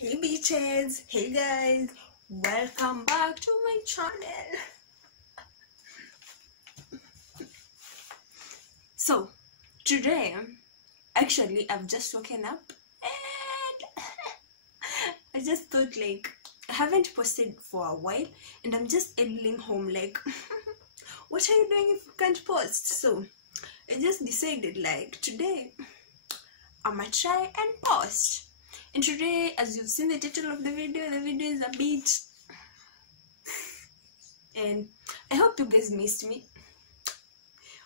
Hey bitches, hey guys, welcome back to my channel. So today, actually I've just woken up and I just thought like I haven't posted for a while and I'm just idling home like what are you doing if you can't post? So I just decided like today I'ma try and post. And today, as you've seen the title of the video is a bit, and I hope you guys missed me.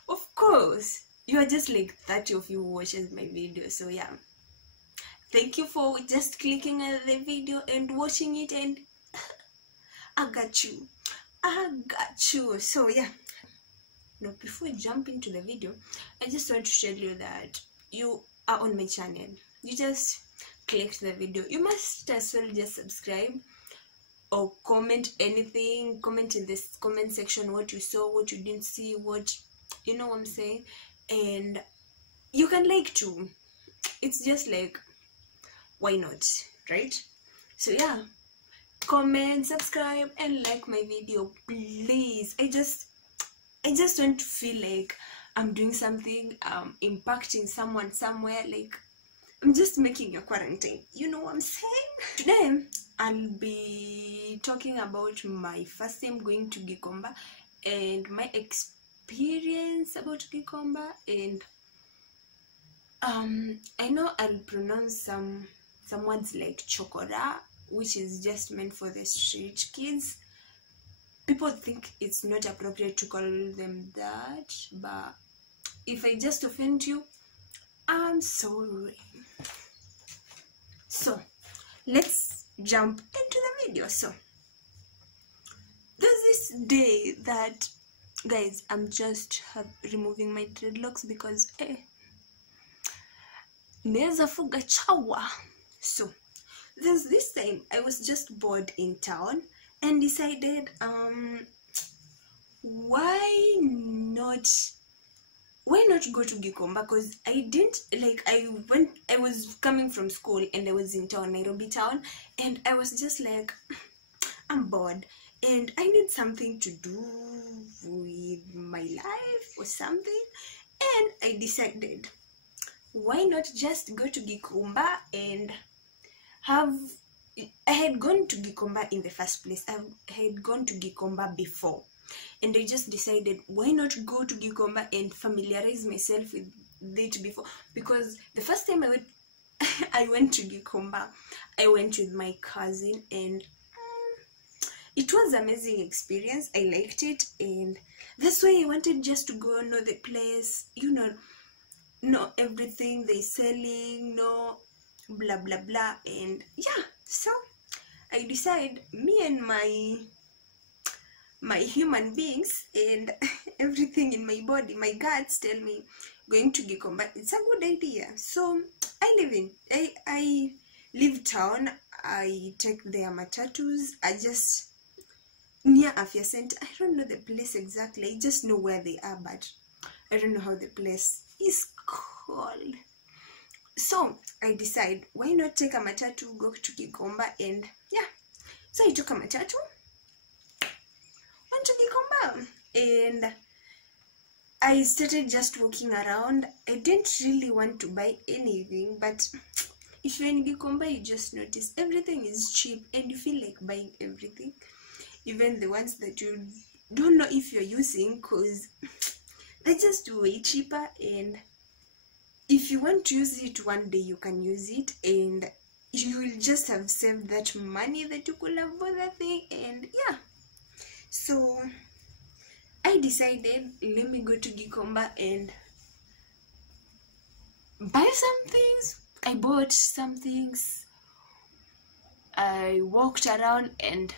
Of course, you are just like 30 of you who watches my video, so yeah. Thank you for just clicking on the video and watching it, and I got you. So yeah. Now, before we jump into the video, I just want to tell you that you are on my channel. You just clicked the video. You must as well just subscribe or comment anything. Comment in this comment section what you saw, what you didn't see, what you know what I'm saying. And you can like too. It's just like, why not, right? So yeah, comment, subscribe and like my video, please. I just don't feel like I'm doing something impacting someone somewhere. Like I'm just making a quarantine, you know what I'm saying? Today I'll be talking about my first time going to Gikomba and my experience about Gikomba. And I know I'll pronounce some words like chokora, which is just meant for the street kids. People think it's not appropriate to call them that, but if I just offend you, I'm sorry. So let's jump into the video. So there's this day that, guys, I'm just removing my dreadlocks because neza fuga chawa. So there's this time I was just bored in town and decided why not go to Gikomba? Because I didn't like, I was coming from school and I was in town, Nairobi town, and I was just like, I'm bored and I need something to do with my life or something. And I decided, why not just go to Gikomba and I had gone to Gikomba in the first place. I had gone to Gikomba before. And I just decided, why not go to Gikomba and familiarize myself with it before? Because the first time I went to Gikomba, I went with my cousin and it was an amazing experience. I liked it, and that's why I wanted just to go know the place, you know everything they're selling, know blah blah blah. And yeah, so I decided, me and my human beings and everything in my body, my guts tell me going to Gikomba, it's a good idea. So I leave town, I take their matatus, I just near Afya Center. I don't know the place exactly, I just know where they are, but I don't know how the place is called. So I decide, why not take a matatu, go to Gikomba, and yeah, so I took a matatu, went to Gikomba, and I started just walking around. I didn't really want to buy anything, but if you're in Gikomba, you just notice everything is cheap and you feel like buying everything, even the ones that you don't know if you're using, because they're just way cheaper. And if you want to use it one day, you can use it, and you will just have saved that money that you could have bought that thing. And yeah, so I decided, let me go to Gikomba and buy some things. I bought some things, I walked around, and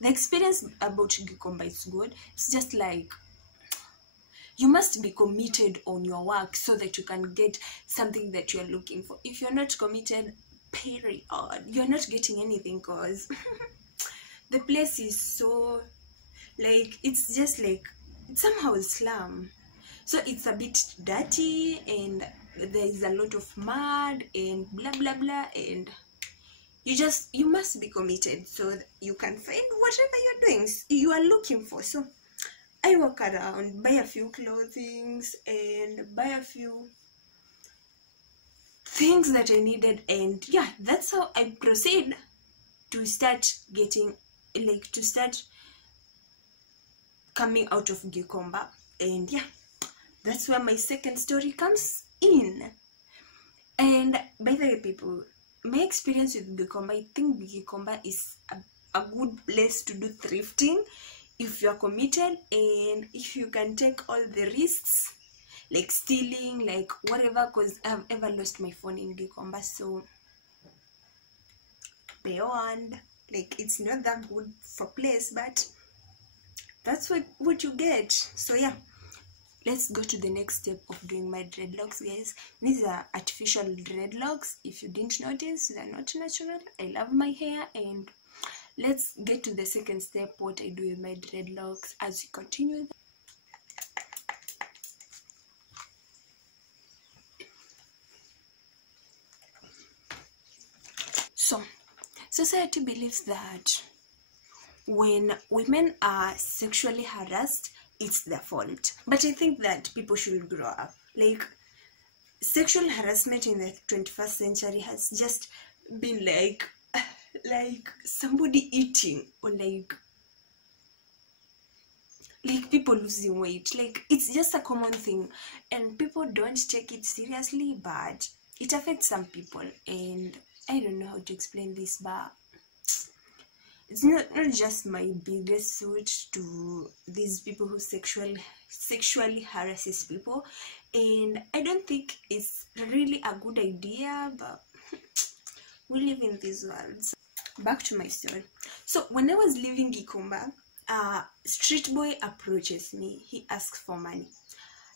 the experience about Gikomba is good. It's just like, you must be committed on your work so that you can get something that you're looking for. If you're not committed, period, you're not getting anything, because the place is so, like, it's just like, it's somehow a slum. So it's a bit dirty and there is a lot of mud and blah blah blah. And you must be committed so that you can find whatever you're doing, you are looking for. So I walk around, buy a few clothings and buy a few things that I needed, and yeah, that's how I proceed to start getting, like, to start coming out of Gikomba. And yeah, that's where my second story comes in. And by the way, people, my experience with Gikomba, I think Gikomba is a good place to do thrifting if you're committed and if you can take all the risks, like stealing, like whatever, because I've ever lost my phone in Gikomba. So beyond, like, it's not that good for place, but that's what you get. So yeah, let's go to the next step of doing my dreadlocks, guys. These are artificial dreadlocks. If you didn't notice, they're not natural. I love my hair. And let's get to the second step, what I do with my dreadlocks, as we continue. So society believes that when women are sexually harassed, it's their fault. But I think that people should grow up. Like, sexual harassment in the 21st century has just been like somebody eating, or like people losing weight. Like, it's just a common thing and people don't take it seriously, but it affects some people. And I don't know how to explain this, but it's not just my biggest suit to these people who sexually harasses people, and I don't think it's really a good idea, but we live in these worlds. Back to my story. So when I was leaving Gikomba, a street boy approaches me. He asks for money.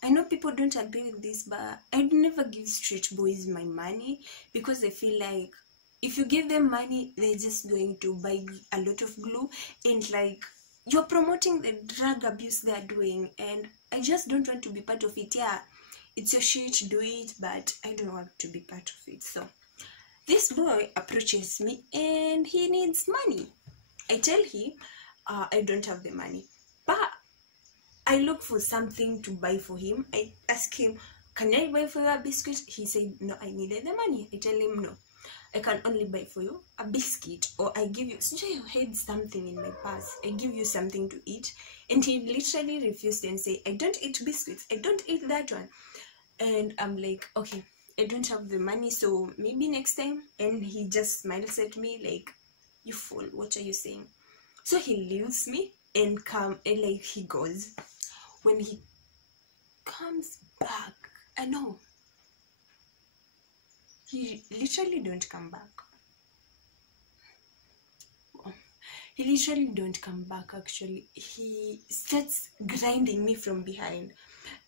I know people don't agree with this, but I'd never give street boys my money, because I feel like if you give them money, they're just going to buy a lot of glue, and like, you're promoting the drug abuse they're doing, and I just don't want to be part of it. Yeah, it's your shit, do it, but I don't want to be part of it. So this boy approaches me and he needs money. I tell him I don't have the money, but I look for something to buy for him. I ask him, can I buy for you a biscuit? He said, no, I needed the money. I tell him, no, I can only buy for you a biscuit, or I give you, since you had something in my purse, I give you something to eat. And he literally refused and said, I don't eat biscuits, I don't eat that one. And I'm like, okay, I don't have the money, so maybe next time. And he just smiles at me like, you fool, what are you saying? So he leaves me and like, he goes. When he comes back, I know, he literally don't come back. He literally don't come back, actually. He starts grinding me from behind.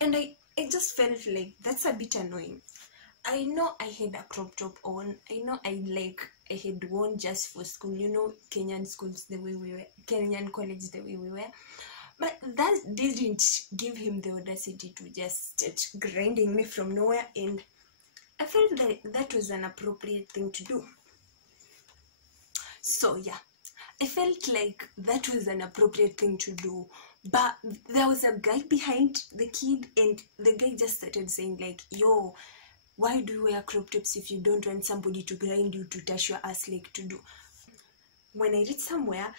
And I just felt like that's a bit annoying. I know I had a crop top on. I know I had worn just for school, you know, Kenyan schools the way we were, Kenyan college the way we were. But that didn't give him the audacity to just start grinding me from nowhere, and I felt that that was an appropriate thing to do. So yeah, I felt like that was an appropriate thing to do. But there was a guy behind the kid, and the guy just started saying like, yo, why do you wear crop tops if you don't want somebody to grind you to touch your ass, like, to do? When I reach somewhere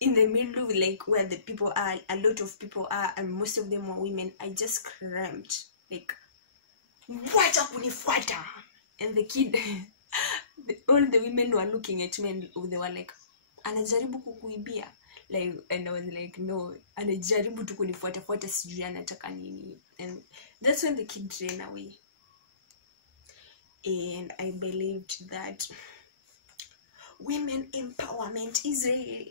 in the middle, like where the people are, a lot of people are, and most of them were women, I just screamed like, wacha kunifuata. And the kid all the women were looking at me and they were like, anajaribu kukuibia, like, and I was like, no, anajaribu tu kunifuata sijui anataka nini. And that's when the kid ran away. And I believed that women empowerment is real.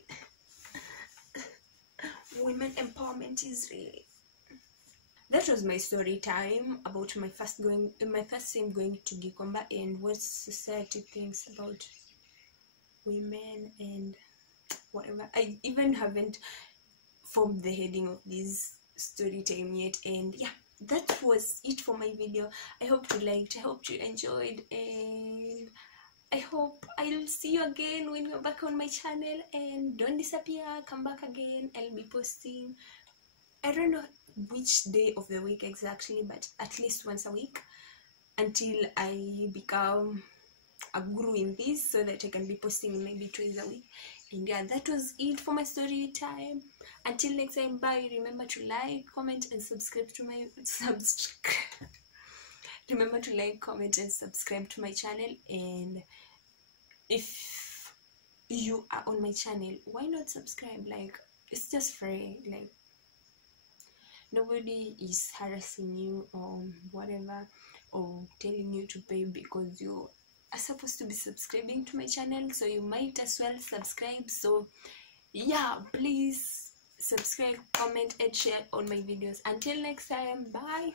Women empowerment is real. That was my story time about my first time going to Gikomba and what society thinks about women and whatever. I even haven't formed the heading of this story time yet. And yeah, that was it for my video. I hope you liked, I hope you enjoyed, and I hope I'll see you again when you're back on my channel, and don't disappear, come back again. I'll be posting, I don't know which day of the week exactly, but at least once a week until I become a guru in this, so that I can be posting maybe twice a week. And yeah, that was it for my story time. Until next time, bye. Remember to like, comment, and subscribe to my remember to like, comment, and subscribe to my channel. And if you are on my channel, why not subscribe? Like, it's just free. Like, nobody is harassing you or whatever, or telling you to pay because you are supposed to be subscribing to my channel, so you might as well subscribe. So yeah, please subscribe, comment, and share on my videos. Until next time, bye.